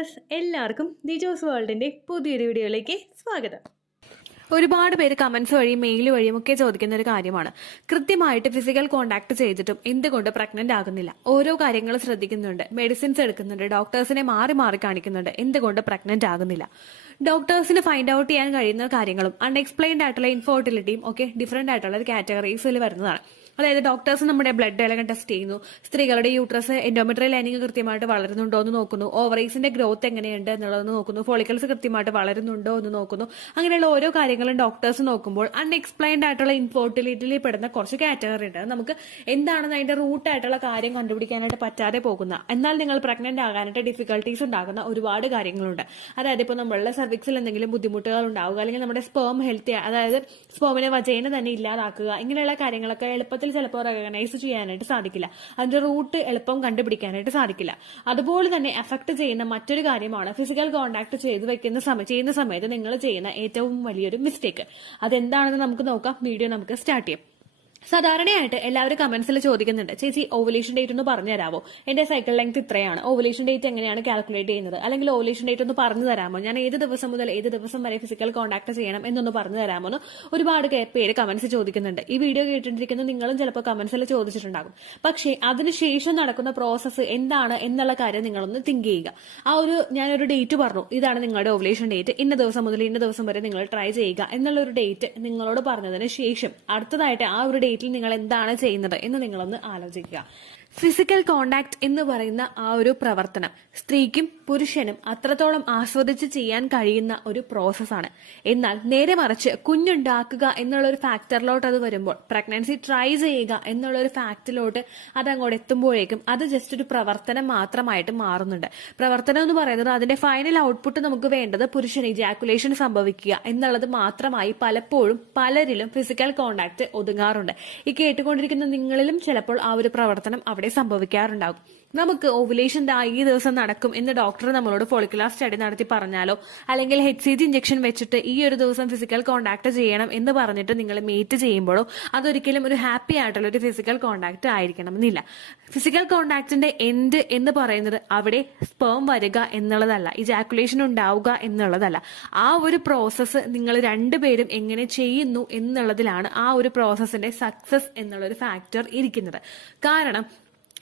Viewers, എല്ലാവർക്കും ദിജോസ് വേൾഡിന്റെ പുതിയൊരു വീഡിയോയിലേക്ക് സ്വാഗതം. ഒരുപാട് പേര് കമന്റ്സ് വഴിയും മെയിൽ വഴിയും ഒക്കെ ചോദിക്കുന്ന ഒരു കാര്യമാണ്, കൃത്യമായിട്ട് ഫിസിക്കൽ കോണ്ടാക്ട് ചെയ്തിട്ടും എന്തുകൊണ്ട് പ്രഗ്നന്റ് ആകുന്നില്ല? ഓരോ കാര്യങ്ങൾ ശ്രദ്ധിക്കുന്നുണ്ട്, മെഡിസിൻസ് എടുക്കുന്നുണ്ട്, ഡോക്ടേഴ്സിനെ മാറി മാറി കാണിക്കുന്നുണ്ട്, എന്തുകൊണ്ട് പ്രഗ്നന്റ് ആകുന്നില്ല? ഡോക്ടേഴ്സിന് ഫൈൻഡ് ഔട്ട് ചെയ്യാൻ കഴിയുന്ന കാര്യങ്ങളും അൺഎക്സ്പ്ലെയിൻഡ് ആയിട്ടുള്ള ഇൻഫെർട്ടിലിറ്റിയും ഒക്കെ ഡിഫറെന്റ് ആയിട്ടുള്ള ഒരു കാറ്റഗറീസിൽ വരുന്നതാണ്. അതായത് ഡോക്ടേഴ്സ് നമ്മുടെ ബ്ലഡ് എല്ലാം ടെസ്റ്റ് ചെയ്യുന്നു, സ്ത്രീകളുടെ യൂട്രസ് എൻഡോമെട്രിയൽ ലൈനിങ് കൃത്യമായിട്ട് വളരുന്നുണ്ടോ എന്ന് നോക്കുന്നു, ഓവറീസിന്റെ ഗ്രോത്ത് എങ്ങനെയുണ്ട് എന്നുള്ളതെന്ന് നോക്കുന്നു, ഫോളിക്കൽസ് കൃത്യമായിട്ട് വളരുന്നുണ്ടോ എന്ന് നോക്കുന്നു. അങ്ങനെയുള്ള ഓരോ കാര്യങ്ങളും ഡോക്ടേഴ്സ് നോക്കുമ്പോൾ അൺഎക്സ്പ്ലെയിൻഡ് ആയിട്ടുള്ള ഇൻഫെർട്ടിലിറ്റിയിൽ പെടുന്ന കുറച്ച് കാറ്റഗറി ഉണ്ട്. നമുക്ക് എന്താണെന്ന് അതിന്റെ റൂട്ടായിട്ടുള്ള കാര്യം കണ്ടുപിടിക്കാനായിട്ട് പറ്റാതെ പോകുന്ന, എന്നാൽ നിങ്ങൾ പ്രഗ്നന്റ് ആകാനായിട്ട് ഡിഫിക്കൽട്ടീസ് ഉണ്ടാകുന്ന ഒരുപാട് കാര്യങ്ങളുണ്ട്. അതായത് ഇപ്പോൾ നമ്മളുടെ സർവിക്സിൽ എന്തെങ്കിലും ബുദ്ധിമുട്ടുകൾ ഉണ്ടാവുക, അല്ലെങ്കിൽ നമ്മുടെ സ്പേം ഹെൽത്തി, അതായത് സ്പേമിനെ വജൈന തന്നെ ഇല്ലാതാക്കുക, ഇങ്ങനെയുള്ള കാര്യങ്ങളൊക്കെ എളുപ്പത്തിൽ ചിലപ്പോൾ റെക്കഗ്നൈസ് ചെയ്യാനായിട്ട് സാധിക്കില്ല. അതിന്റെ റൂട്ട് എളുപ്പം കണ്ടുപിടിക്കാനായിട്ട് സാധിക്കില്ല. അതുപോലെ തന്നെ എഫക്ട് ചെയ്യുന്ന മറ്റൊരു കാര്യമാണ് ഫിസിക്കൽ കോണ്ടാക്ട് ചെയ്യുന്ന സമയത്ത് നിങ്ങൾ ചെയ്യുന്ന ഏറ്റവും വലിയൊരു മിസ്റ്റേക്ക്. അതെന്താണെന്ന് നമുക്ക് നോക്കാം. വീഡിയോ നമുക്ക് സ്റ്റാർട്ട് ചെയ്യാം. സാധാരണയായിട്ട് എല്ലാവരും കമന്റ്സിൽ ചോദിക്കുന്നുണ്ട്, ചേച്ചി ഓവുലേഷൻ ഡേറ്റ് ഒന്ന് പറഞ്ഞു തരാമോ? എന്റെ സൈക്കിൾ ലെങ്ത് ഇത്രയാണ്, ഓവുലേഷൻ ഡേറ്റ് എങ്ങനെയാണ് കാൽക്കുലേറ്റ് ചെയ്യുന്നത്, അല്ലെങ്കിൽ ഓവുലേഷൻ ഡേറ്റ് ഒന്ന് പറഞ്ഞു തരാമോ, ഞാൻ ഏത് ദിവസം മുതൽ ഏത് ദിവസം വരെ ഫിസിക്കൽ കോണ്ടാക്ട് ചെയ്യണം എന്നൊന്ന് പറഞ്ഞു തരാമോ എന്ന് ഒരുപാട് പേര് കമന്റ്സ് ചോദിക്കുന്നുണ്ട്. ഈ വീഡിയോ കേട്ടിട്ടിരിക്കുന്ന നിങ്ങളും ചിലപ്പോൾ കമന്റ്സിൽ ചോദിച്ചിട്ടുണ്ടാകും. പക്ഷേ അതിനുശേഷം നടക്കുന്ന പ്രോസസ്സ് എന്താണ് എന്നുള്ള കാര്യം നിങ്ങളൊന്ന് തിങ്ക് ചെയ്യുക. ഞാനൊരു ഡേറ്റ് പറഞ്ഞു, ഇതാണ് നിങ്ങളുടെ ഓവുലേഷൻ ഡേറ്റ്, ഇന്ന ദിവസം മുതൽ ഇന്ന ദിവസം വരെ നിങ്ങൾ ട്രൈ ചെയ്യുക എന്നുള്ള ഒരു ഡേറ്റ് നിങ്ങളോട് പറഞ്ഞതിന് ശേഷം അടുത്തതായിട്ട് ആ ഒരു ഡേറ്റിൽ നിങ്ങൾ എന്താണ് ചെയ്യുന്നത് എന്ന് നിങ്ങളൊന്ന് ആലോചിക്കുക. ഫിസിക്കൽ കോണ്ടാക്ട് എന്ന് പറയുന്ന ആ ഒരു പ്രവർത്തനം സ്ത്രീക്കും പുരുഷനും അത്രത്തോളം ആസ്വദിച്ച് ചെയ്യാൻ കഴിയുന്ന ഒരു പ്രോസസ്സാണ്. എന്നാൽ നേരെ മറിച്ച് കുഞ്ഞുണ്ടാക്കുക എന്നുള്ള ഒരു ഫാക്ടറിലോട്ട് അത് വരുമ്പോൾ, പ്രഗ്നൻസി ട്രൈ ചെയ്യുക എന്നുള്ള ഒരു ഫാക്ടിലോട്ട് അത് അങ്ങോട്ട് എത്തുമ്പോഴേക്കും അത് ജസ്റ്റ് ഒരു പ്രവർത്തനം മാത്രമായിട്ട് മാറുന്നുണ്ട്. പ്രവർത്തനം എന്ന് പറയുന്നത് അതിന്റെ ഫൈനൽ ഔട്ട്പുട്ട് നമുക്ക് വേണ്ടത് പുരുഷന് ഇജാക്കുലേഷൻ സംഭവിക്കുക എന്നുള്ളത് മാത്രമായി പലപ്പോഴും പലരിലും ഫിസിക്കൽ കോണ്ടാക്ട് ഒതുങ്ങാറുണ്ട്. ഈ കേട്ടുകൊണ്ടിരിക്കുന്ന നിങ്ങളിലും ചിലപ്പോൾ ആ ഒരു പ്രവർത്തനം അവിടെ സംഭവിക്കാറുണ്ടാകും. നമുക്ക് ഓവുലേഷൻ ഈ ദിവസം നടക്കും എന്ന് ഡോക്ടർ നമ്മളോട് ഫോളിക്കുലാർ സ്റ്റഡി നടത്തി പറഞ്ഞാലോ, അല്ലെങ്കിൽ HCG ഇഞ്ചക്ഷൻ വെച്ചിട്ട് ഈ ഒരു ദിവസം ഫിസിക്കൽ കോണ്ടാക്ട് ചെയ്യണം എന്ന് പറഞ്ഞിട്ട് നിങ്ങൾ മീറ്റ് ചെയ്യുമ്പോഴോ അതൊരിക്കലും ഒരു ഹാപ്പി ആയിട്ടുള്ള ഒരു ഫിസിക്കൽ കോണ്ടാക്ട് ആയിരിക്കണമെന്നില്ല. ഫിസിക്കൽ കോണ്ടാക്ടിന്റെ എൻഡ് എന്ന് പറയുന്നത് അവിടെ സ്പേം വരിക എന്നുള്ളതല്ല, ഇജാക്കുലേഷൻ ഉണ്ടാവുക എന്നുള്ളതല്ല. ആ ഒരു പ്രോസസ്സ് നിങ്ങൾ രണ്ടുപേരും എങ്ങനെ ചെയ്യുന്നു എന്നുള്ളതിലാണ് ആ ഒരു പ്രോസസ്സിന്റെ സക്സസ് എന്നുള്ളൊരു ഫാക്ടർ ഇരിക്കുന്നത്. കാരണം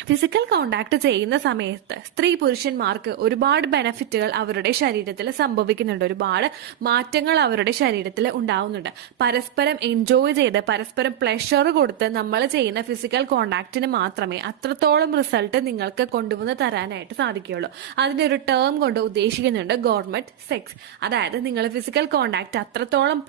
ഫിസിക്കൽ കോണ്ടാക്ട് ചെയ്യുന്ന സമയത്ത് സ്ത്രീ പുരുഷന്മാർക്ക് ഒരുപാട് ബെനഫിറ്റുകൾ അവരുടെ ശരീരത്തിൽ സംഭവിക്കുന്നുണ്ട്, ഒരുപാട് മാറ്റങ്ങൾ അവരുടെ ശരീരത്തിൽ ഉണ്ടാവുന്നുണ്ട്. പരസ്പരം എൻജോയ് ചെയ്ത് പരസ്പരം പ്ലഷർ കൊടുത്ത് നമ്മൾ ചെയ്യുന്ന ഫിസിക്കൽ കോണ്ടാക്ടിന് മാത്രമേ അത്രത്തോളം റിസൾട്ട് നിങ്ങൾക്ക് കൊണ്ടുവന്ന് തരാനായിട്ട് സാധിക്കുകയുള്ളൂ. അതിന്റെ ഒരു ടേം കൊണ്ട് ഉദ്ദേശിക്കുന്നുണ്ട് ഗവൺമെന്റ് സെക്സ്. അതായത് നിങ്ങൾ ഫിസിക്കൽ കോണ്ടാക്ട് അത്രത്തോളം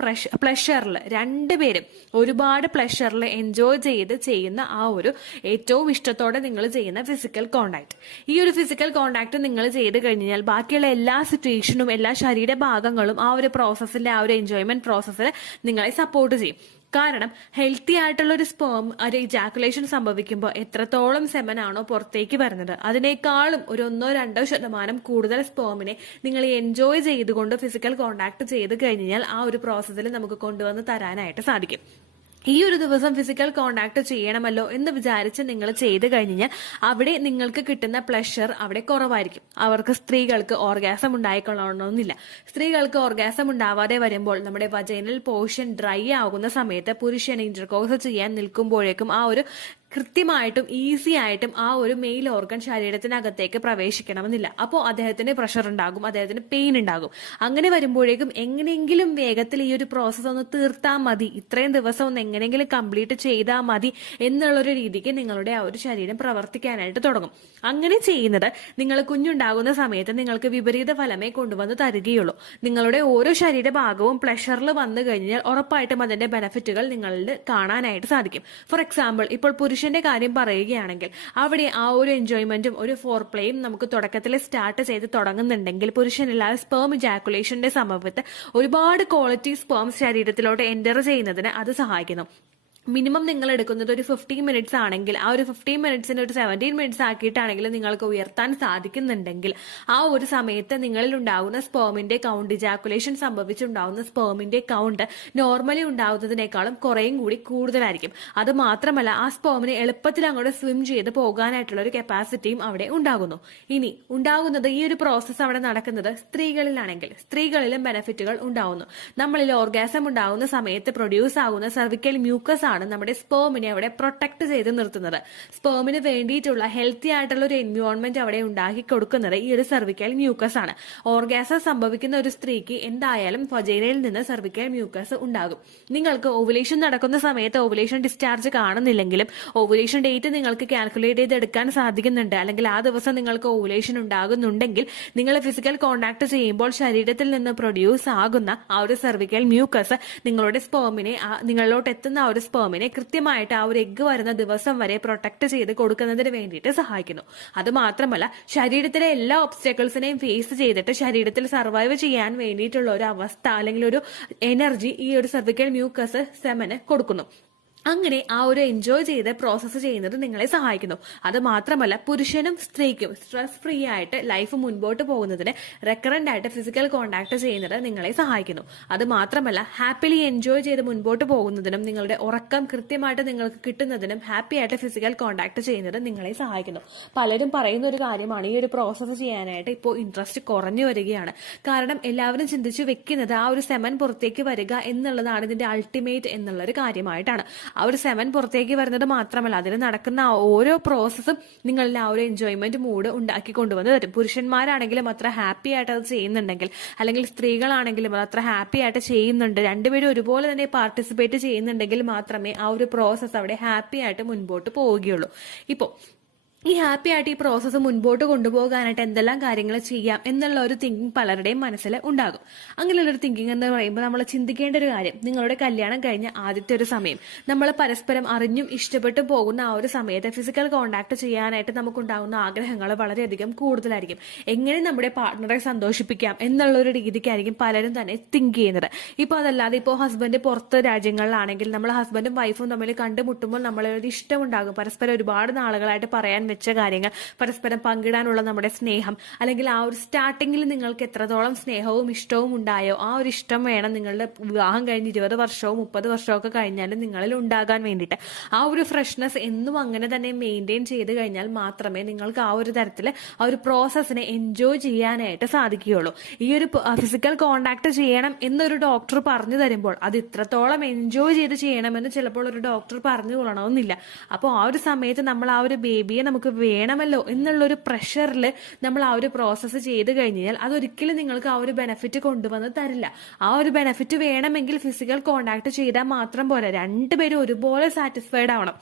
പ്ലഷറിൽ രണ്ടുപേരും ഒരുപാട് പ്ലഷറിൽ എൻജോയ് ചെയ്ത് ചെയ്യുന്ന ആ ഒരു ഏറ്റവും ഇഷ്ടത്തോടെ നിങ്ങൾ ചെയ്യുന്ന ഫിസിക്കൽ കോണ്ടാക്ട്. ഈ ഒരു ഫിസിക്കൽ കോണ്ടാക്ട് നിങ്ങൾ ചെയ്ത് കഴിഞ്ഞാൽ ബാക്കിയുള്ള എല്ലാ സിറ്റുവേഷനും എല്ലാ ശരീര ഭാഗങ്ങളും ആ ഒരു പ്രോസസ്സിന്റെ ആ ഒരു എൻജോയ്മെന്റ് പ്രോസസ്സിൽ നിങ്ങളെ സപ്പോർട്ട് ചെയ്യും. കാരണം ഹെൽത്തി ആയിട്ടുള്ള ഒരു സ്പേം ഒരു ഇജാക്കുലേഷൻ സംഭവിക്കുമ്പോൾ എത്രത്തോളം സെമനാണോ പുറത്തേക്ക് വരുന്നത് അതിനേക്കാളും ഒരു 1-2% കൂടുതൽ സ്പേമിനെ നിങ്ങൾ എൻജോയ് ചെയ്തുകൊണ്ട് ഫിസിക്കൽ കോണ്ടാക്ട് ചെയ്ത് കഴിഞ്ഞാൽ ആ ഒരു പ്രോസസ്സിൽ നമുക്ക് കൊണ്ടുവന്ന് തരാനായിട്ട് സാധിക്കും. ഈ ഒരു ദിവസം ഫിസിക്കൽ കോണ്ടാക്ട് ചെയ്യണമല്ലോ എന്ന് വിചാരിച്ച് നിങ്ങൾ ചെയ്ത് കഴിഞ്ഞാൽ അവിടെ നിങ്ങൾക്ക് കിട്ടുന്ന പ്ലഷർ അവിടെ കുറവായിരിക്കും. സ്ത്രീകൾക്ക് ഓർഗാസം ഉണ്ടായിക്കൊള്ളണമെന്നില്ല. സ്ത്രീകൾക്ക് ഓർഗാസം ഉണ്ടാവാതെ വരുമ്പോൾ നമ്മുടെ വജൈനൽ പോർഷൻ ഡ്രൈ ആകുന്ന സമയത്ത് പുരുഷന് ഇന്റർകോഴ്സ് ചെയ്യാൻ നിൽക്കുമ്പോഴേക്കും ആ ഒരു കൃത്യമായിട്ടും ഈസി ആയിട്ടും ആ ഒരു മെയിൽ ഓർഗൻ ശരീരത്തിനകത്തേക്ക് പ്രവേശിക്കണമെന്നില്ല. അപ്പോൾ അദ്ദേഹത്തിന് പ്രഷർ ഉണ്ടാകും, അദ്ദേഹത്തിന് പെയിൻ ഉണ്ടാകും. അങ്ങനെ വരുമ്പോഴേക്കും എങ്ങനെയെങ്കിലും വേഗത്തിൽ ഈ ഒരു പ്രോസസ്സ് ഒന്ന് തീർത്താൽ മതി, ഇത്രയും ദിവസം ഒന്ന് എങ്ങനെയെങ്കിലും കംപ്ലീറ്റ് ചെയ്താൽ മതി എന്നുള്ളൊരു രീതിക്ക് നിങ്ങളുടെ ആ ഒരു ശരീരം പ്രവർത്തിക്കാനായിട്ട് തുടങ്ങും. അങ്ങനെ ചെയ്യുന്നത് നിങ്ങൾ കുഞ്ഞുണ്ടാകുന്ന സമയത്ത് നിങ്ങൾക്ക് വിപരീത ഫലമേ കൊണ്ടുവന്ന് തരികയുള്ളൂ. നിങ്ങളുടെ ഓരോ ശരീരഭാഗവും പ്ലഷറിൽ വന്നു കഴിഞ്ഞാൽ ഉറപ്പായിട്ടും അതിന്റെ ബെനഫിറ്റുകൾ നിങ്ങളിൽ കാണാനായിട്ട് സാധിക്കും. ഫോർ എക്സാമ്പിൾ, ഇപ്പോൾ പുരുഷന്റെ കാര്യം പറയുകയാണെങ്കിൽ അവിടെ ആ ഒരു എൻജോയ്മെന്റും ഒരു ഫോർ പ്ലേയും നമുക്ക് തുടക്കത്തിൽ സ്റ്റാർട്ട് ചെയ്ത് തുടങ്ങുന്നുണ്ടെങ്കിൽ പുരുഷനില്ലാതെ സ്പേം ഇജാക്കുലേഷന്റെ സമയത്ത് ഒരുപാട് ക്വാളിറ്റി സ്പേം ശരീരത്തിലോട്ട് എൻ്റർ ചെയ്യുന്നതിന് അത് സഹായിക്കുന്നു. മിനിമം നിങ്ങൾ എടുക്കുന്നത് ഒരു 15 മിനിറ്റ്സ് ആണെങ്കിൽ ആ ഒരു 15 മിനിറ്റ്സിന് ഒരു 17 മിനിറ്റ്സ് ആക്കിയിട്ടാണെങ്കിൽ നിങ്ങൾക്ക് ഉയർത്താൻ സാധിക്കുന്നുണ്ടെങ്കിൽ ആ ഒരു സമയത്ത് നിങ്ങളിൽ ഉണ്ടാകുന്ന സ്പേമിന്റെ കൗണ്ട്, ഇജാക്കുലേഷൻ സംഭവിച്ചുണ്ടാകുന്ന സ്പേമിന്റെ കൗണ്ട് നോർമലി ഉണ്ടാകുന്നതിനേക്കാളും കുറേയും കൂടി കൂടുതലായിരിക്കും. അത് മാത്രമല്ല ആ സ്പേമിന് എളുപ്പത്തിൽ അങ്ങോട്ട് സ്വിം ചെയ്ത് പോകാനായിട്ടുള്ള ഒരു കപ്പാസിറ്റിയും അവിടെ ഉണ്ടാകുന്നു. ഇനി ഉണ്ടാകുന്നത് ഈ ഒരു പ്രോസസ്സ് അവിടെ നടക്കുന്നത് സ്ത്രീകളിലാണെങ്കിൽ സ്ത്രീകളിലും ബെനിഫിറ്റുകൾ ഉണ്ടാവുന്നു. നമ്മളിൽ ഓർഗാസം ഉണ്ടാകുന്ന സമയത്ത് പ്രൊഡ്യൂസ് ആകുന്ന സെർവിക്കൽ മ്യൂക്കസ് ആണ് നമ്മുടെ സ്പേമിനെ അവിടെ പ്രൊട്ടക്ട് ചെയ്ത് നിർത്തുന്നത്. സ്പേമിന് വേണ്ടിയിട്ടുള്ള ഹെൽത്തി ആയിട്ടുള്ള ഒരു എൻവയോൺമെന്റ് അവിടെ ഉണ്ടാക്കി കൊടുക്കുന്നത് ഈ ഒരു സെർവിക്കൽ മ്യൂക്കസ് ആണ്. ഓർഗാസം സംഭവിക്കുന്ന ഒരു സ്ത്രീക്ക് എന്തായാലും വജൈനയിൽ നിന്ന് സെർവിക്കൽ മ്യൂക്കസ് ഉണ്ടാകും. നിങ്ങൾക്ക് ഓവുലേഷൻ നടക്കുന്ന സമയത്ത് ഓവുലേഷൻ ഡിസ്ചാർജ് കാണുന്നില്ലെങ്കിലും ഓവുലേഷൻ ഡേറ്റ് നിങ്ങൾക്ക് കാൽക്കുലേറ്റ് ചെയ്തെടുക്കാൻ സാധിക്കുന്നുണ്ട്, അല്ലെങ്കിൽ ആ ദിവസം നിങ്ങൾക്ക് ഓവുലേഷൻ ഉണ്ടാകുന്നുണ്ടെങ്കിൽ നിങ്ങൾ ഫിസിക്കൽ കോണ്ടാക്ട് ചെയ്യുമ്പോൾ ശരീരത്തിൽ നിന്ന് പ്രൊഡ്യൂസ് ആകുന്ന ആ ഒരു സെർവിക്കൽ മ്യൂക്കസ് നിങ്ങളുടെ സ്പേമിനെ നിങ്ങളിലോട്ട് എത്തുന്ന ആ ഒരു സ്പേമിനെ കൃത്യമായിട്ട് ആ ഒരു എഗ്ഗ് വരുന്ന ദിവസം വരെ പ്രൊട്ടക്ട് ചെയ്ത് കൊടുക്കുന്നതിന് വേണ്ടിയിട്ട് സഹായിക്കുന്നു. അത് മാത്രമല്ല ശരീരത്തിലെ എല്ലാ ഒബ്സ്റ്റക്കിൾസിനെയും ഫേസ് ചെയ്തിട്ട് ശരീരത്തിൽ സർവൈവ് ചെയ്യാൻ വേണ്ടിയിട്ടുള്ള ഒരു അവസ്ഥ അല്ലെങ്കിൽ ഒരു എനർജി ഈ ഒരു സെർവിക്കൽ മ്യൂക്കസ് സെമന് കൊടുക്കുന്നു. അങ്ങനെ ആ ഒരു എൻജോയ് ചെയ്ത് പ്രോസസ്സ് ചെയ്യുന്നത് നിങ്ങളെ സഹായിക്കുന്നു. അത് മാത്രമല്ല പുരുഷനും സ്ത്രീക്കും സ്ട്രെസ് ഫ്രീ ആയിട്ട് ലൈഫ് മുൻപോട്ട് പോകുന്നതിന് റെക്കറന്റ് ആയിട്ട് ഫിസിക്കൽ കോണ്ടാക്ട് ചെയ്യുന്നത് നിങ്ങളെ സഹായിക്കുന്നു. അത് മാത്രമല്ല ഹാപ്പിലി എൻജോയ് ചെയ്ത് മുൻപോട്ട് പോകുന്നതിനും നിങ്ങളുടെ ഉറക്കം കൃത്യമായിട്ട് നിങ്ങൾക്ക് കിട്ടുന്നതിനും ഹാപ്പി ആയിട്ട് ഫിസിക്കൽ കോണ്ടാക്ട് ചെയ്യുന്നത് നിങ്ങളെ സഹായിക്കുന്നു. പലരും പറയുന്ന ഒരു കാര്യമാണ് ഈ ഒരു പ്രോസസ്സ് ചെയ്യാനായിട്ട് ഇപ്പോൾ ഇൻട്രസ്റ്റ് കുറഞ്ഞു വരികയാണ്. കാരണം എല്ലാവരും ചിന്തിച്ചു വെക്കുന്നത് ആ ഒരു സെമൻ പുറത്തേക്ക് വരിക എന്നുള്ളതാണ് ഇതിന്റെ അൾട്ടിമേറ്റ് എന്നുള്ള ഒരു കാര്യമായിട്ടാണ്. ആ ഒരു സെമൻ പുറത്തേക്ക് വരുന്നത് മാത്രമല്ല അതിന് നടക്കുന്ന ഓരോ പ്രോസസ്സും നിങ്ങളിൽ ആ ഒരു എൻജോയ്മെന്റ് മൂഡ് ഉണ്ടാക്കി കൊണ്ടുവന്ന് തരും. പുരുഷന്മാരാണെങ്കിലും അത്ര ഹാപ്പി ആയിട്ട് അത് ചെയ്യുന്നുണ്ടെങ്കിൽ, അല്ലെങ്കിൽ സ്ത്രീകളാണെങ്കിലും അത് അത്ര ഹാപ്പി ആയിട്ട് ചെയ്യുന്നുണ്ട്, രണ്ടുപേരും ഒരുപോലെ തന്നെ പാർട്ടിസിപ്പേറ്റ് ചെയ്യുന്നുണ്ടെങ്കിൽ മാത്രമേ ആ ഒരു പ്രോസസ്സ് അവിടെ ഹാപ്പി ആയിട്ട് മുൻപോട്ട് പോവുകയുള്ളൂ. ഇപ്പോൾ ഈ ഹാപ്പി ആയിട്ട് ഈ പ്രോസസ്സ് മുൻപോട്ട് കൊണ്ടുപോകാനായിട്ട് എന്തെല്ലാം കാര്യങ്ങൾ ചെയ്യാം എന്നുള്ള ഒരു തിങ്കിങ് പലരുടെയും മനസ്സിൽ ഉണ്ടാകും. അങ്ങനെയുള്ള ഒരു തിങ്കിങ് എന്ന് പറയുമ്പോൾ നമ്മൾ ചിന്തിക്കേണ്ട ഒരു കാര്യം, നിങ്ങളുടെ കല്യാണം കഴിഞ്ഞ ആദ്യത്തെ ഒരു സമയം നമ്മൾ പരസ്പരം അറിഞ്ഞും ഇഷ്ടപ്പെട്ടും പോകുന്ന ആ ഒരു സമയത്ത് ഫിസിക്കൽ കോണ്ടാക്ട് ചെയ്യാനായിട്ട് നമുക്കുണ്ടാകുന്ന ആഗ്രഹങ്ങൾ വളരെയധികം കൂടുതലായിരിക്കും. എങ്ങനെ നമ്മുടെ പാർട്ട്ണറെ സന്തോഷിപ്പിക്കാം എന്നുള്ള ഒരു രീതിക്കായിരിക്കും പലരും തന്നെ തിങ്ക് ചെയ്യുന്നത്. ഇപ്പോൾ അതല്ലാതെ ഇപ്പോൾ ഹസ്ബൻഡ് പുറത്ത് രാജ്യങ്ങളിലാണെങ്കിൽ നമ്മൾ ഹസ്ബൻഡും വൈഫും തമ്മിൽ കണ്ടുമുട്ടുമ്പോൾ നമ്മളൊരു ഇഷ്ടമുണ്ടാകും. പരസ്പരം ഒരുപാട് നാളുകളായിട്ട് പറയാൻ വെച്ച കാര്യങ്ങൾ, പരസ്പരം പങ്കിടാനുള്ള നമ്മുടെ സ്നേഹം, അല്ലെങ്കിൽ ആ ഒരു സ്റ്റാർട്ടിങ്ങിൽ നിങ്ങൾക്ക് എത്രത്തോളം സ്നേഹവും ഇഷ്ടവും ഉണ്ടായോ ആ ഒരു ഇഷ്ടം വേണം നിങ്ങളുടെ വിവാഹം കഴിഞ്ഞ് 20 വർഷവും 30 വർഷവും ഒക്കെ കഴിഞ്ഞാലും നിങ്ങളിൽ ഉണ്ടാകാൻ വേണ്ടിയിട്ട്. ആ ഒരു ഫ്രഷ്നെസ് എന്നും അങ്ങനെ തന്നെ മെയിൻറ്റെയിൻ ചെയ്ത് കഴിഞ്ഞാൽ മാത്രമേ നിങ്ങൾക്ക് ആ ഒരു തരത്തിൽ ആ ഒരു പ്രോസസ്സിനെ എൻജോയ് ചെയ്യാനായിട്ട് സാധിക്കുകയുള്ളൂ. ഈ ഒരു ഫിസിക്കൽ കോണ്ടാക്ട് ചെയ്യണം എന്നൊരു ഡോക്ടർ പറഞ്ഞു തരുമ്പോൾ അത് ഇത്രത്തോളം എൻജോയ് ചെയ്ത് ചെയ്യണമെന്ന് ചിലപ്പോൾ ഒരു ഡോക്ടർ പറഞ്ഞു കൊള്ളണമെന്നില്ല. അപ്പോൾ ആ ഒരു സമയത്ത് നമ്മൾ ആ ഒരു ബേബിയെ നമുക്ക് വേണമല്ലോ എന്നുള്ളൊരു പ്രഷറിൽ നമ്മൾ ആ ഒരു പ്രോസസ്സ് ചെയ്ത് കഴിഞ്ഞാൽ അതൊരിക്കലും നിങ്ങൾക്ക് ആ ഒരു ബെനിഫിറ്റ് കൊണ്ടുവന്ന് തരില്ല. ആ ഒരു ബെനിഫിറ്റ് വേണമെങ്കിൽ ഫിസിക്കൽ കോണ്ടാക്ട് ചെയ്താൽ മാത്രം പോരാ, രണ്ടുപേരും ഒരുപോലെ സാറ്റിസ്ഫൈഡ് ആവണം.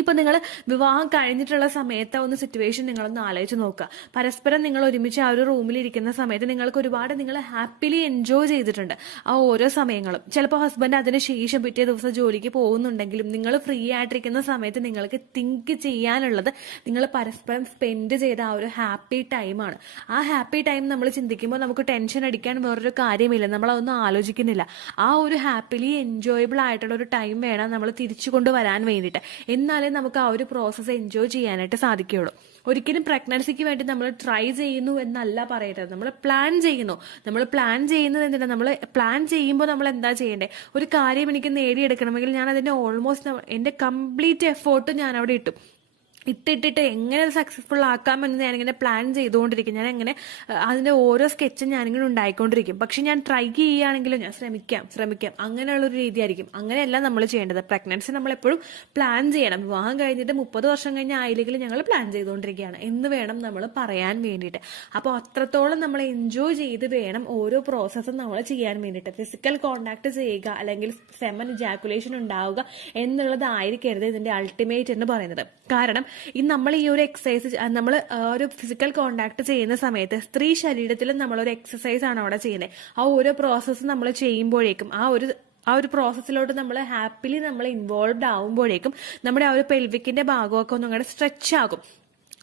ഇപ്പൊ നിങ്ങൾ വിവാഹം കഴിഞ്ഞിട്ടുള്ള സമയത്ത് ഒന്ന് സിറ്റുവേഷൻ നിങ്ങളൊന്ന് ആലോചിച്ച് നോക്കുക. പരസ്പരം നിങ്ങൾ ഒരുമിച്ച് ആ ഒരു റൂമിൽ ഇരിക്കുന്ന സമയത്ത് നിങ്ങൾക്ക് ഒരുപാട് നിങ്ങൾ ഹാപ്പിലി എൻജോയ് ചെയ്തിട്ടുണ്ട് ആ ഓരോ സമയങ്ങളും. ചിലപ്പോൾ ഹസ്ബൻഡ് അതിന് ശേഷം പിറ്റേ ദിവസം ജോലിക്ക് പോകുന്നുണ്ടെങ്കിലും നിങ്ങൾ ഫ്രീ ആയിട്ടിരിക്കുന്ന സമയത്ത് നിങ്ങൾക്ക് തിങ്ക് ചെയ്യാനുള്ളത് നിങ്ങൾ പരസ്പരം സ്പെൻഡ് ചെയ്ത ആ ഒരു ഹാപ്പി ടൈമാണ്. ആ ഹാപ്പി ടൈം നമ്മൾ ചിന്തിക്കുമ്പോൾ നമുക്ക് ടെൻഷൻ അടിക്കാൻ വേറൊരു കാര്യമില്ല, നമ്മളതൊന്നും ആലോചിക്കുന്നില്ല. ആ ഒരു ഹാപ്പിലി എൻജോയബിൾ ആയിട്ടുള്ള ഒരു ടൈം വേണം നമ്മൾ തിരിച്ചു കൊണ്ടുവരാൻ വേണ്ടിയിട്ട്. എന്നാൽ നമുക്ക് ആ ഒരു പ്രോസസ്സ് എൻജോയ് ചെയ്യാനായിട്ട് സാധിക്കുകയുള്ളൂ. ഒരിക്കലും പ്രഗ്നൻസിക്ക് വേണ്ടി നമ്മൾ ട്രൈ ചെയ്യുന്നു എന്നല്ല പറയരുത്, നമ്മൾ പ്ലാൻ ചെയ്യുന്നു. നമ്മൾ പ്ലാൻ ചെയ്യുന്നത് എന്തിനാ, നമ്മൾ പ്ലാൻ ചെയ്യുമ്പോൾ നമ്മൾ എന്താ ചെയ്യേണ്ടത്, ഒരു കാര്യം എനിക്ക് നേടിയെടുക്കണമെങ്കിൽ ഞാൻ അതിന്റെ ഓൾമോസ്റ്റ് എന്റെ കംപ്ലീറ്റ് എഫേർട്ട് ഞാൻ അവിടെ ഇട്ടിട്ട് എങ്ങനെ സക്സസ്ഫുൾ ആക്കാമെന്ന് ഞാനിങ്ങനെ പ്ലാൻ ചെയ്തുകൊണ്ടിരിക്കും. ഞാൻ എങ്ങനെ അതിന്റെ ഓരോ സ്കെച്ചും ഞാനിങ്ങനെ ഉണ്ടായിക്കൊണ്ടിരിക്കും. പക്ഷെ ഞാൻ ട്രൈ ചെയ്യുകയാണെങ്കിലും ഞാൻ ശ്രമിക്കാം അങ്ങനെയുള്ളൊരു രീതിയായിരിക്കും. അങ്ങനെയല്ല നമ്മൾ ചെയ്യേണ്ടത്. പ്രഗ്നൻസി നമ്മളെപ്പോഴും പ്ലാൻ ചെയ്യണം. വിവാഹം കഴിഞ്ഞിട്ട് 30 വർഷം കഴിഞ്ഞ ആയില്ലെങ്കിൽ ഞങ്ങൾ പ്ലാൻ ചെയ്തുകൊണ്ടിരിക്കുകയാണ് എന്ന് വേണം നമ്മൾ പറയാൻ വേണ്ടിയിട്ട്. അപ്പോൾ അത്രത്തോളം നമ്മൾ എൻജോയ് ചെയ്ത് വേണം ഓരോ പ്രോസസ്സും നമ്മൾ ചെയ്യാൻ വേണ്ടിയിട്ട്. ഫിസിക്കൽ കോണ്ടാക്ട് ചെയ്യുക അല്ലെങ്കിൽ സെമൻ ഇജാക്കുലേഷൻ ഉണ്ടാവുക എന്നുള്ളതായിരിക്കരുത് ഇതിന്റെ അൾട്ടിമേറ്റ് എന്ന് പറയുന്നത്. കാരണം നമ്മൾ ഈ ഒരു എക്സസൈസ് നമ്മൾ ഒരു ഫിസിക്കൽ കോണ്ടാക്ട് ചെയ്യുന്ന സമയത്ത് സ്ത്രീ ശരീരത്തിലും നമ്മളൊരു എക്സസൈസ് ആണ് അവിടെ ചെയ്യുന്നത്. ആ ഓരോ പ്രോസസ്സ് നമ്മൾ ചെയ്യുമ്പോഴേക്കും ആ ഒരു പ്രോസസ്സിലോട്ട് നമ്മൾ ഹാപ്പിലി നമ്മൾ ഇൻവോൾവ് ആവുമ്പോഴേക്കും നമ്മുടെ ആ ഒരു പെൽവിക്കിന്റെ ഭാഗമൊക്കെ ഒന്നും കൂടെ സ്ട്രെച്ച് ആകും.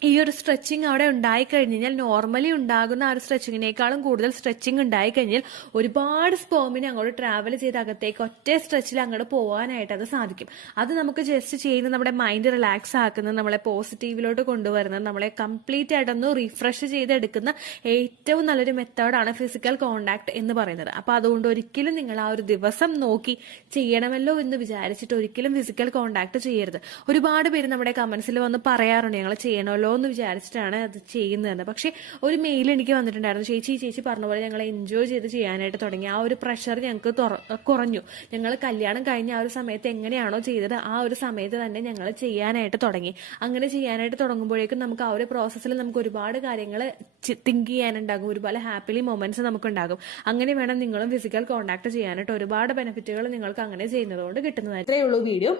ഈ ഒരു സ്ട്രെച്ചിങ് അവിടെ ഉണ്ടായിക്കഴിഞ്ഞാൽ നോർമലി ഉണ്ടാകുന്ന ആ ഒരു സ്ട്രെച്ചിങ്ങിനേക്കാളും കൂടുതൽ സ്ട്രെച്ചിങ് ഉണ്ടായിക്കഴിഞ്ഞാൽ ഒരുപാട് സ്പേമിനെ അങ്ങോട്ട് ട്രാവൽ ചെയ്ത് അകത്തേക്ക് ഒറ്റ സ്ട്രെച്ചിൽ അങ്ങോട്ട് പോകാനായിട്ട് അത് സാധിക്കും. അത് നമുക്ക് ജസ്റ്റ് ചെയ്യുന്നത് നമ്മുടെ മൈൻഡ് റിലാക്സ് ആക്കുന്നത്, നമ്മളെ പോസിറ്റീവിലോട്ട് കൊണ്ടുവരുന്നത്, നമ്മളെ കംപ്ലീറ്റ് ആയിട്ടൊന്ന് റിഫ്രഷ് ചെയ്തെടുക്കുന്ന ഏറ്റവും നല്ലൊരു മെത്തേഡാണ് ഫിസിക്കൽ കോണ്ടാക്ട് എന്ന് പറയുന്നത്. അപ്പൊ അതുകൊണ്ട് ഒരിക്കലും നിങ്ങൾ ആ ഒരു ദിവസം നോക്കി ചെയ്യണമല്ലോ എന്ന് വിചാരിച്ചിട്ട് ഒരിക്കലും ഫിസിക്കൽ കോണ്ടാക്ട് ചെയ്യരുത്. ഒരുപാട് പേര് നമ്മുടെ കമന്റ്സിൽ വന്ന് പറയാറുണ്ട് ഞങ്ങൾ ചെയ്യണമല്ലോ എന്ന് വിചാരിച്ചിട്ടാണ് അത് ചെയ്യുന്നതെന്ന്. പക്ഷെ ഒരു മെയിൽ എനിക്ക് വന്നിട്ടുണ്ടായിരുന്നു, ചേച്ചി പറഞ്ഞ പോലെ ഞങ്ങൾ എൻജോയ് ചെയ്ത് ചെയ്യാനായിട്ട് തുടങ്ങി. ആ ഒരു പ്രഷർ ഞങ്ങൾക്ക് കുറഞ്ഞു. ഞങ്ങൾ കല്യാണം കഴിഞ്ഞ ആ ഒരു സമയത്ത് എങ്ങനെയാണോ ചെയ്തത് ആ ഒരു സമയത്ത് തന്നെ ഞങ്ങൾ ചെയ്യാനായിട്ട് തുടങ്ങി. അങ്ങനെ ചെയ്യാനായിട്ട് തുടങ്ങുമ്പോഴേക്കും നമുക്ക് ആ ഒരു പ്രോസസ്സിൽ നമുക്ക് ഒരുപാട് കാര്യങ്ങൾ തിങ്ക് ചെയ്യാനുണ്ടാകും, ഒരുപാട് ഹാപ്പിലി മൊമെന്റ്സ് നമുക്കുണ്ടാകും. അങ്ങനെ വേണം നിങ്ങളും ഫിസിക്കൽ കോണ്ടാക്ട് ചെയ്യാനായിട്ട്. ഒരുപാട് ബെനിഫിറ്റുകൾ നിങ്ങൾക്ക് അങ്ങനെ ചെയ്യുന്നത് കൊണ്ട് കിട്ടുന്നതായിട്ട്. ഇത്രയേ ഉള്ളൂ വീഡിയോ.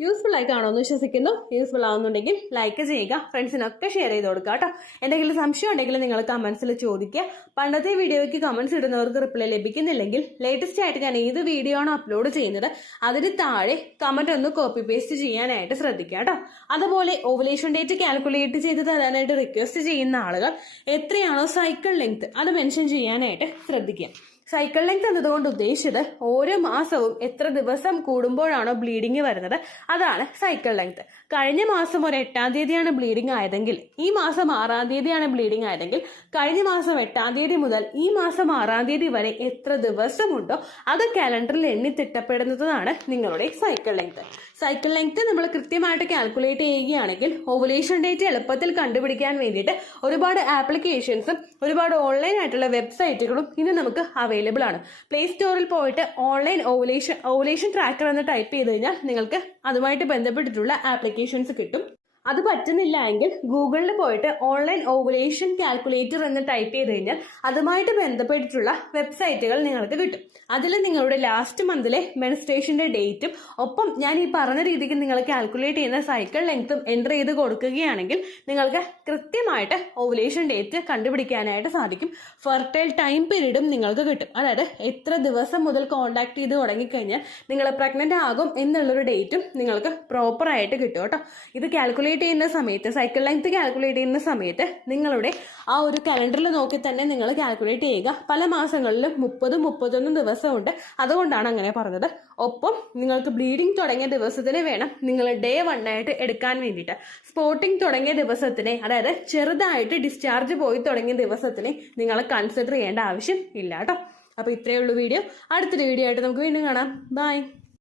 യൂസ്ഫുൾ ആയി കാണുമെന്ന് വിശ്വസിക്കുന്നു. യൂസ്ഫുൾ ആവുന്നുണ്ടെങ്കിൽ ലൈക്ക് ചെയ്യുക, ഫ്രണ്ട്സിനൊക്കെ ഷെയർ ചെയ്ത് കൊടുക്കുക കേട്ടോ. എന്തെങ്കിലും സംശയം ഉണ്ടെങ്കിൽ നിങ്ങൾ കമന്റ്സിൽ ചോദിക്കുക. പണ്ടത്തെ വീഡിയോയ്ക്ക് കമന്റ്സ് ഇടുന്നവർക്ക് റിപ്ലൈ ലഭിക്കുന്നില്ലെങ്കിൽ ലേറ്റസ്റ്റ് ആയിട്ട് ഞാൻ ഏത് വീഡിയോ ആണോ അപ്ലോഡ് ചെയ്യുന്നത് അതിന് താഴെ കമന്റ് ഒന്ന് കോപ്പി പേസ്റ്റ് ചെയ്യാനായിട്ട് ശ്രദ്ധിക്കുക കേട്ടോ. അതുപോലെ ഓവുലേഷൻ ഡേറ്റ് കാൽക്കുലേറ്റ് ചെയ്ത് തരാനായിട്ട് റിക്വസ്റ്റ് ചെയ്യുന്ന ആളുകൾ എത്രയാണോ സൈക്കിൾ ലെങ്ത് അത് മെൻഷൻ ചെയ്യാനായിട്ട് ശ്രദ്ധിക്കുക. സൈക്കിൾ ലെങ്ത് എന്നതുകൊണ്ട് ഉദ്ദേശിച്ചത് ഓരോ മാസവും എത്ര ദിവസം കൂടുമ്പോഴാണോ ബ്ലീഡിങ് വരുന്നത് അതാണ് സൈക്കിൾ ലെങ്ത്. കഴിഞ്ഞ മാസം ഒരു 8-ാം തീയതിയാണ് ബ്ലീഡിങ് ആയതെങ്കിൽ ഈ മാസം 6-ാം തീയതിയാണ് ബ്ലീഡിങ് ആയതെങ്കിൽ കഴിഞ്ഞ മാസം 8-ാം തീയതി മുതൽ ഈ മാസം 6-ാം തീയതി വരെ എത്ര ദിവസമുണ്ടോ അത് കാലണ്ടറിൽ എണ്ണി തിട്ടപ്പെടുന്നതാണ് നിങ്ങളുടെ സൈക്കിൾ ലെങ്ത്. സൈക്കിൾ ലെങ്ത് നമ്മൾ കൃത്യമായിട്ട് കാൽക്കുലേറ്റ് ചെയ്യുകയാണെങ്കിൽ ഓവുലേഷൻ ഡേറ്റ് എളുപ്പത്തിൽ കണ്ടുപിടിക്കാൻ വേണ്ടിയിട്ട് ഒരുപാട് ആപ്ലിക്കേഷൻസും ഒരുപാട് ഓൺലൈൻ ആയിട്ടുള്ള വെബ്സൈറ്റുകളും ഇന്ന് നമുക്ക് അവൈലബിൾ ആണ്. പ്ലേ സ്റ്റോറിൽ പോയിട്ട് ഓൺലൈൻ ഓവുലേഷൻ ട്രാക്കർ എന്ന് ടൈപ്പ് ചെയ്ത് കഴിഞ്ഞാൽ നിങ്ങൾക്ക് അതുമായിട്ട് ബന്ധപ്പെട്ടിട്ടുള്ള ആപ്ലിക്കേഷൻസ് കിട്ടും. അത് പറ്റുന്നില്ല എങ്കിൽ ഗൂഗിളിൽ പോയിട്ട് ഓൺലൈൻ ഓവുലേഷൻ കാൽക്കുലേറ്റർ എന്ന് ടൈപ്പ് ചെയ്ത് കഴിഞ്ഞാൽ അതുമായിട്ട് ബന്ധപ്പെട്ടിട്ടുള്ള വെബ്സൈറ്റുകൾ നിങ്ങൾക്ക് കിട്ടും. അതിൽ നിങ്ങളുടെ ലാസ്റ്റ് മന്തിലെ മെൻസ്ട്രേഷന്റെ ഡേറ്റും ഒപ്പം ഞാൻ ഈ പറഞ്ഞ രീതിക്ക് നിങ്ങൾ കാൽക്കുലേറ്റ് ചെയ്യുന്ന സൈക്കിൾ ലെങ്ത്തും എൻ്റർ ചെയ്ത് കൊടുക്കുകയാണെങ്കിൽ നിങ്ങൾക്ക് കൃത്യമായിട്ട് ഓവുലേഷൻ ഡേറ്റ് കണ്ടുപിടിക്കാനായിട്ട് സാധിക്കും. ഫെർട്ടൈൽ ടൈം പീരീഡും നിങ്ങൾക്ക് കിട്ടും. അതായത് എത്ര ദിവസം മുതൽ കോണ്ടാക്ട് ചെയ്ത് തുടങ്ങിക്കഴിഞ്ഞാൽ നിങ്ങൾ പ്രഗ്നന്റ് ആകും എന്നുള്ളൊരു ഡേറ്റും നിങ്ങൾക്ക് പ്രോപ്പറായിട്ട് കിട്ടും കേട്ടോ. ഇത് കാൽക്കുലേറ്റ് ചെയ്യുന്ന സമയത്ത് സൈക്കിൾ ലെങ്ത് കാൽക്കുലേറ്റ് ചെയ്യുന്ന സമയത്ത് നിങ്ങളുടെ ആ ഒരു കലണ്ടറിൽ നോക്കി തന്നെ നിങ്ങൾ കാൽക്കുലേറ്റ് ചെയ്യുക. പല മാസങ്ങളിലും 30-31 ദിവസമുണ്ട്, അതുകൊണ്ടാണ് അങ്ങനെ പറഞ്ഞത്. ഒപ്പം നിങ്ങൾക്ക് ബ്ലീഡിങ് തുടങ്ങിയ ദിവസത്തിന് വേണം നിങ്ങൾ ഡേ 1 ആയിട്ട് എടുക്കാൻ വേണ്ടിയിട്ട്. സ്പോട്ടിങ് തുടങ്ങിയ ദിവസത്തിനെ, അതായത് ചെറുതായിട്ട് ഡിസ്ചാർജ് പോയി തുടങ്ങിയ ദിവസത്തിനെ നിങ്ങൾ കൺസിഡർ ചെയ്യേണ്ട ആവശ്യം ഇല്ല കേട്ടോ. അപ്പൊ ഇത്രയേ ഉള്ളൂ വീഡിയോ. അടുത്തൊരു വീഡിയോ ആയിട്ട് നമുക്ക് വീണ്ടും കാണാം. ബൈ.